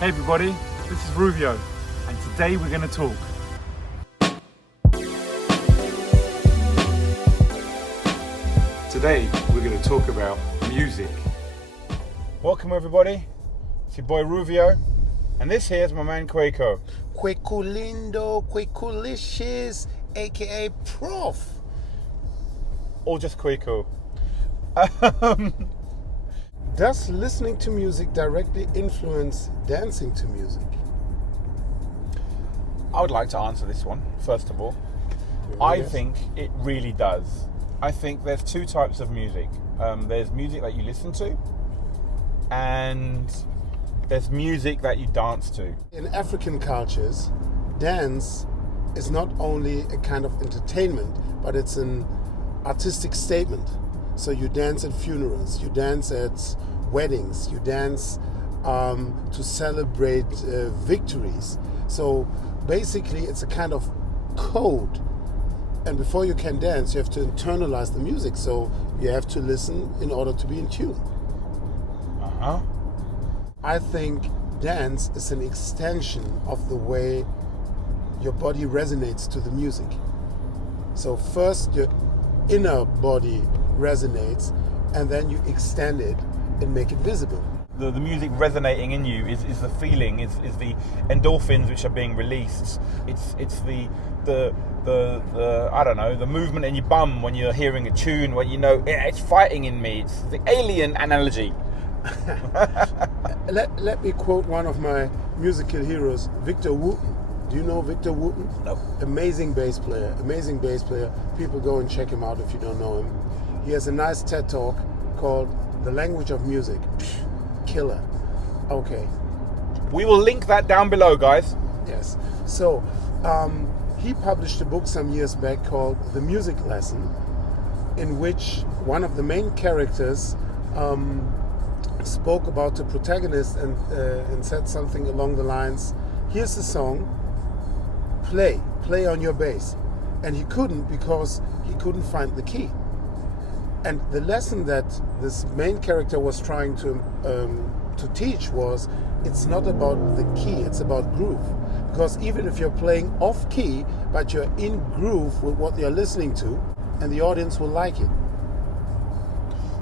Hey everybody, this is Rouvio, and today we're going to talk. Today we're going to talk about music. Welcome everybody, it's your boy Rouvio, and this here is my man Kweku. Kweku Lindo, Kwekulicious, aka Prof. Or just Kweku. Does listening to music directly influence dancing to music? I would like to answer this one, first of all. I think it really does. I think there's two types of music. There's music that you listen to, and there's music that you dance to. In African cultures, dance is not only a kind of entertainment, but it's an artistic statement. So you dance at funerals, you dance at weddings, you dance to celebrate victories. So basically it's a kind of code. And before you can dance, you have to internalize the music. So you have to listen in order to be in tune. I think dance is an extension of the way your body resonates to the music. So first your inner body resonates, and then you extend it and make it visible. The music resonating in you is the feeling, is the endorphins which are being released. It's the I don't know, the movement in your bum when you're hearing a tune, when you know it's fighting in me. It's the alien analogy. Let me quote one of my musical heroes, Victor Wooten. Do you know Victor Wooten? No. Amazing bass player. People go and check him out if you don't know him. He has a nice TED Talk called The Language of Music. Killer. Okay. We will link that down below, guys. Yes. So, he published a book some years back called The Music Lesson, in which one of the main characters spoke about the protagonist and said something along the lines, here's the song, play on your bass. And he couldn't, because he couldn't find the key. And the lesson that this main character was trying to teach was, it's not about the key, it's about groove. Because even if you're playing off key, but you're in groove with what you're listening to, and the audience will like it.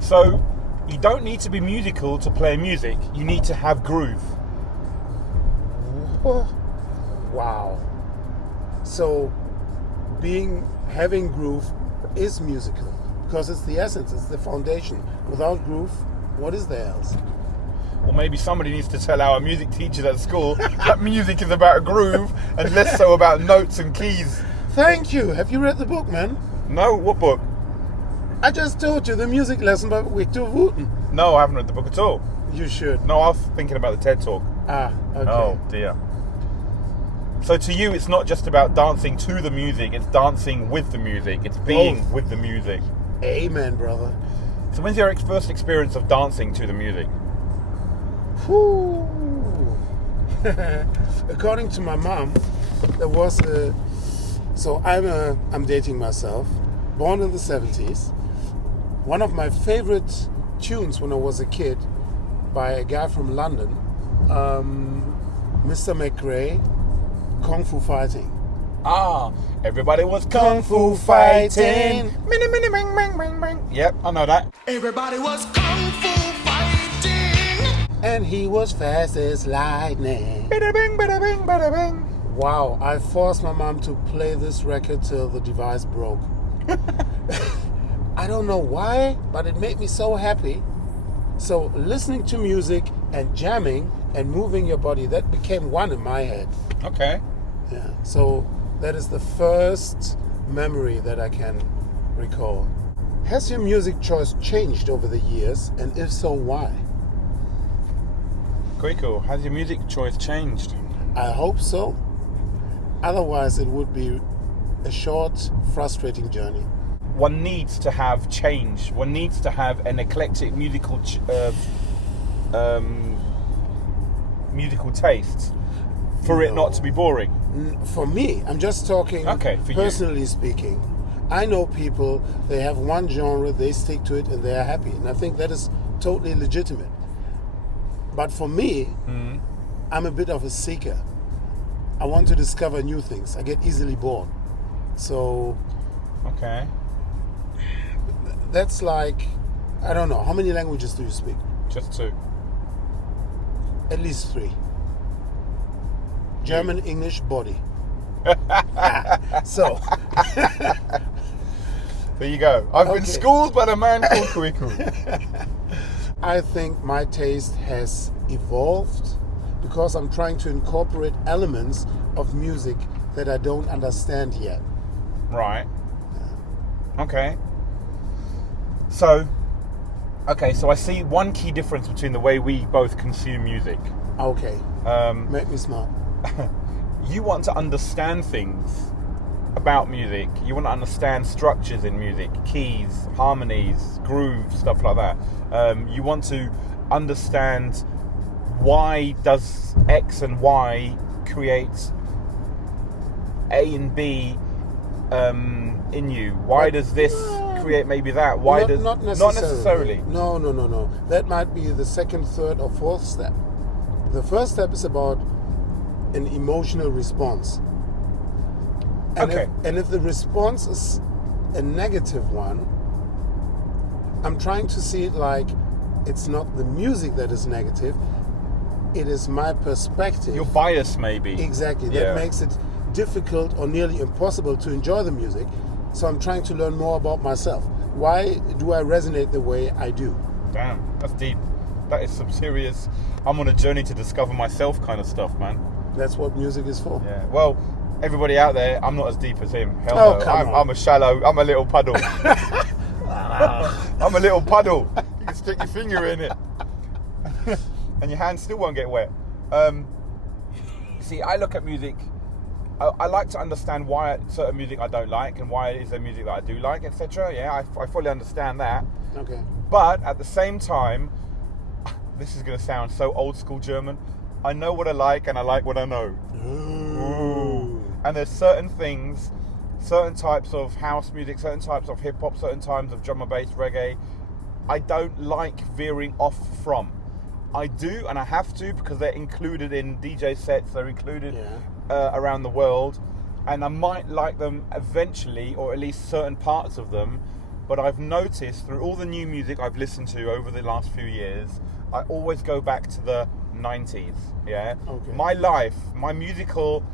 So you don't need to be musical to play music, you need to have groove. Wow. So having groove is musical, because it's the essence, it's the foundation. Without groove, what is there else? Or maybe somebody needs to tell our music teachers at school that music is about a groove and less so about notes and keys. Thank you. Have you read the book, man? No, what book? I just told you, The Music Lesson by Victor Wooten. No, I haven't read the book at all. You should. No, I was thinking about the TED Talk. Ah, okay. Oh dear. So to you, it's not just about dancing to the music, it's dancing with the music, it's being with the music. Amen, brother. So when's your first experience of dancing to the music? Whew. According to my mom, there was so I'm dating myself, born in the 70s. One of my favorite tunes when I was a kid by a guy from London, Mr. McRae, Kung Fu Fighting. Ah, everybody was Kung Fu fighting. Mini, mini, bang, bang, bang, bang. Yep, I know that. Everybody was Kung Fu fighting. And he was fast as lightning. Bada bing, bada bing, bada bing. Wow, I forced my mom to play this record till the device broke. I don't know why, but it made me so happy. So listening to music and jamming and moving your body, that became one in my head. Okay. Yeah. So that is the first memory that I can recall. Has your music choice changed over the years? And if so, why? Kweku, has your music choice changed? I hope so. Otherwise, it would be a short, frustrating journey. One needs to have change. One needs to have an eclectic musical taste for it not to be boring. For me, I'm just talking personally speaking. I know people, they have one genre, they stick to it, and they are happy. And I think that is totally legitimate. But for me, I'm a bit of a seeker. I want to discover new things. I get easily bored. So Okay. that's like, I don't know, how many languages do you speak? Just 2. At least 3. German, English, body. So There you go. I've been Okay. schooled by a man called Kweku. I think my taste has evolved because I'm trying to incorporate elements of music that I don't understand yet. Right. Okay. So I see one key difference between the way we both consume music. Okay, make me smart. You want to understand things about music. You want to understand structures in music, keys, harmonies, grooves, stuff like that. You want to understand why does X and Y create A and B in you? Why does this create maybe that? Why not, does not necessarily. Not necessarily. No. That might be the second, third, or fourth step. The first step is about an emotional response. And Okay. if the response is a negative one, I'm trying to see it like it's not the music that is negative, it is my perspective. Your bias, maybe. Exactly. Yeah. That makes it difficult or nearly impossible to enjoy the music. So I'm trying to learn more about myself. Why do I resonate the way I do? Damn, that's deep. That is some serious. I'm on a journey to discover myself kind of stuff, man. That's what music is for. Yeah. Well, everybody out there, I'm not as deep as him. Hell Oh, no. come on. I'm a shallow. I'm a little puddle. I'm a little puddle. You can stick your finger in it, and your hand still won't get wet. See, I look at music. I like to understand why certain music I don't like and why is there music that I do like, etc. Yeah, I fully understand that. Okay. But at the same time, this is going to sound so old school German. I know what I like and I like what I know. Ooh. And there's certain things, certain types of house music, certain types of hip hop, certain types of drum and bass, reggae, I don't like veering off from. I do, and I have to, because they're included in DJ sets, they're included around the world, and I might like them eventually, or at least certain parts of them, but I've noticed through all the new music I've listened to over the last few years, I always go back to the 90s, yeah? Okay. My life, my musical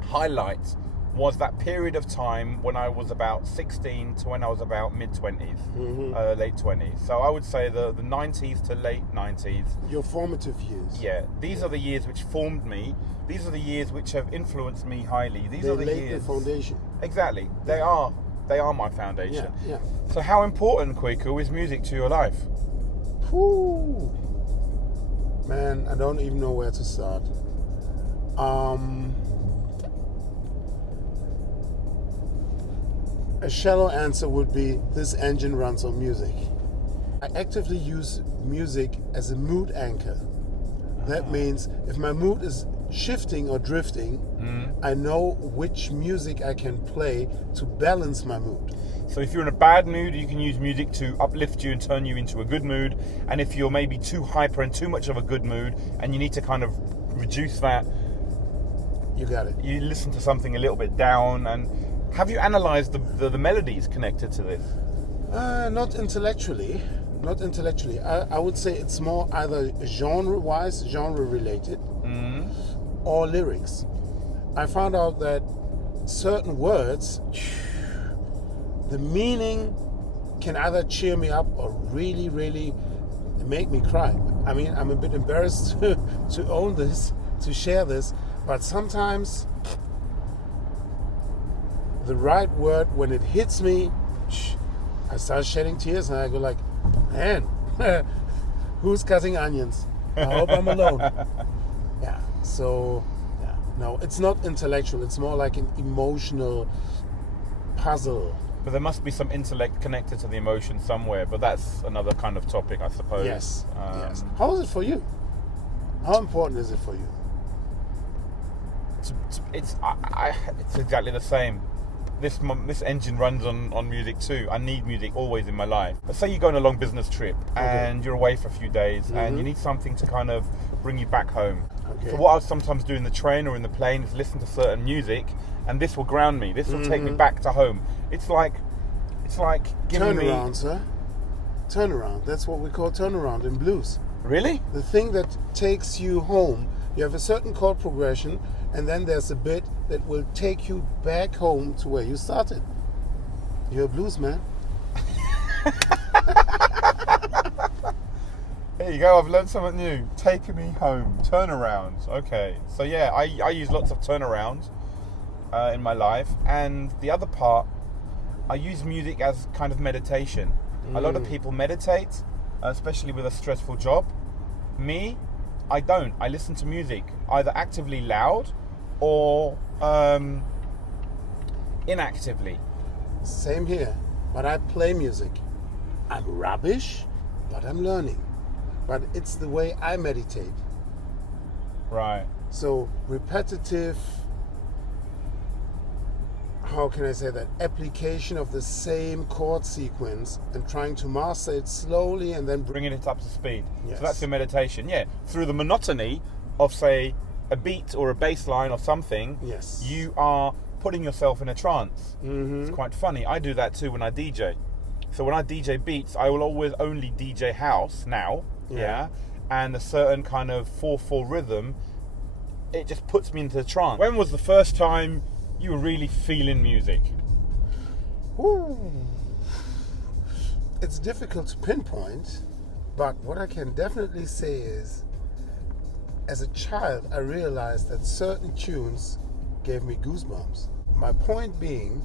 highlight was that period of time when I was about 16 to when I was about mid-20s, late 20s. So I would say the 90s to late 90s. Your formative years. Yeah, these are the years which formed me. These are the years which have influenced me highly. These They are the laid years. the foundation. Exactly, they are my foundation. Yeah. So how important, Kweku, is music to your life? Whew. Man, I don't even know where to start. A shallow answer would be this engine runs on music. I actively use music as a mood anchor. That means if my mood is shifting or drifting, I know which music I can play to balance my mood. So if you're in a bad mood, you can use music to uplift you and turn you into a good mood. And if you're maybe too hyper and too much of a good mood and you need to kind of reduce that, You got it. you listen to something a little bit down. And have you analysed the melodies connected to this? Not intellectually. Not intellectually. I would say it's more either genre-wise, genre-related, or lyrics. I found out that certain words, the meaning can either cheer me up or really, really make me cry. I mean, I'm a bit embarrassed to own this, to share this, but sometimes the right word, when it hits me, I start shedding tears and I go like, man, who's cutting onions? I hope I'm alone. Yeah, so, yeah. No, it's not intellectual. It's more like an emotional puzzle. But there must be some intellect connected to the emotion somewhere. But that's another kind of topic, I suppose. Yes, yes. How is it for you? How important is it for you? It's exactly the same. this engine runs on music too. I need music always in my life. But say you go on a long business trip and you're away for a few days and you need something to kind of bring you back home. Okay. So what I'll sometimes do in the train or in the plane is listen to certain music, and this will ground me. This will take me back to home. It's like giving me... Turnaround, sir. Turnaround. That's what we call turnaround in blues. Really? The thing that takes you home. You have a certain chord progression, and then there's a bit that will take you back home to where you started. You're a blues man. There you go, I've learned something new. Taking me home. Turnarounds. Okay. So yeah, I use lots of turnarounds in my life. And the other part, I use music as kind of meditation. A lot of people meditate, especially with a stressful job. Me, I don't. I listen to music either actively loud or inactively. Same here, but I play music. I'm rubbish, but I'm learning. But it's the way I meditate. Right. So repetitive, how can I say that? Application of the same chord sequence and trying to master it slowly and then Bringing it up to speed. Yes. So that's your meditation. Yeah. Through the monotony of, say, a beat or a bass line or something, Yes. you are putting yourself in a trance. Mm-hmm. It's quite funny. I do that too when I DJ. So when I DJ beats, I will always only DJ house now. Yeah. And a certain kind of 4/4 rhythm, it just puts me into a trance. When was the first time you were really feeling music? Ooh. It's difficult to pinpoint, but what I can definitely say is, as a child, I realized that certain tunes gave me goosebumps. My point being,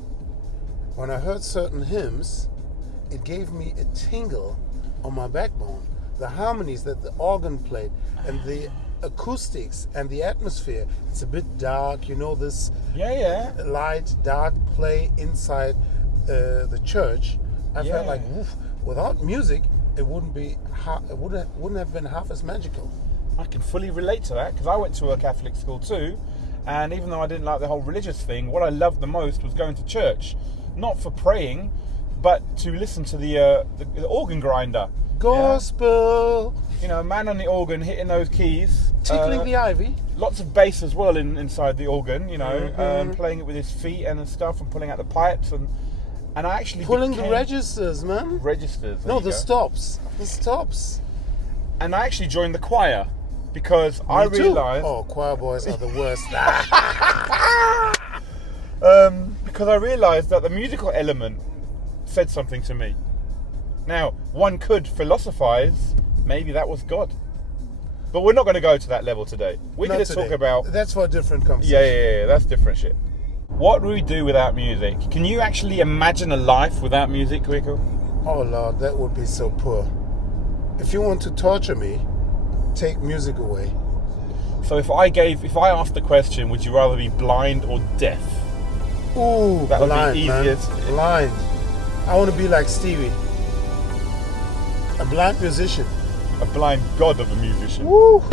when I heard certain hymns, it gave me a tingle on my backbone. The harmonies that the organ played and the acoustics and the atmosphere. It's a bit dark, you know, this light, dark play inside the church. I felt like, oof, without music, it wouldn't have been half as magical. I can fully relate to that because I went to a Catholic school too, and even though I didn't like the whole religious thing, what I loved the most was going to church, not for praying, but to listen to the organ grinder. Gospel. You know, a man on the organ hitting those keys. Tickling the ivy. Lots of bass as well inside the organ, you know, playing it with his feet and stuff and pulling out the pipes and I actually pulling the registers, man. Registers. No, the stops. The stops. And I actually joined the choir because I realised... Oh, choir boys are the worst. Because I realised that the musical element said something to me. Now, one could philosophise, maybe that was God. But we're not going to go to that level today. We're going to talk about... That's for a different conversation. Yeah, that's different shit. What would we do without music? Can you actually imagine a life without music, Kweku? Oh, Lord, that would be so poor. If you want to torture me, take music away. So if I asked the question, would you rather be blind or deaf? Ooh, that blind, would be easiest. Man. Blind. I want to be like Stevie. A blind musician. A blind god of a musician. Woo!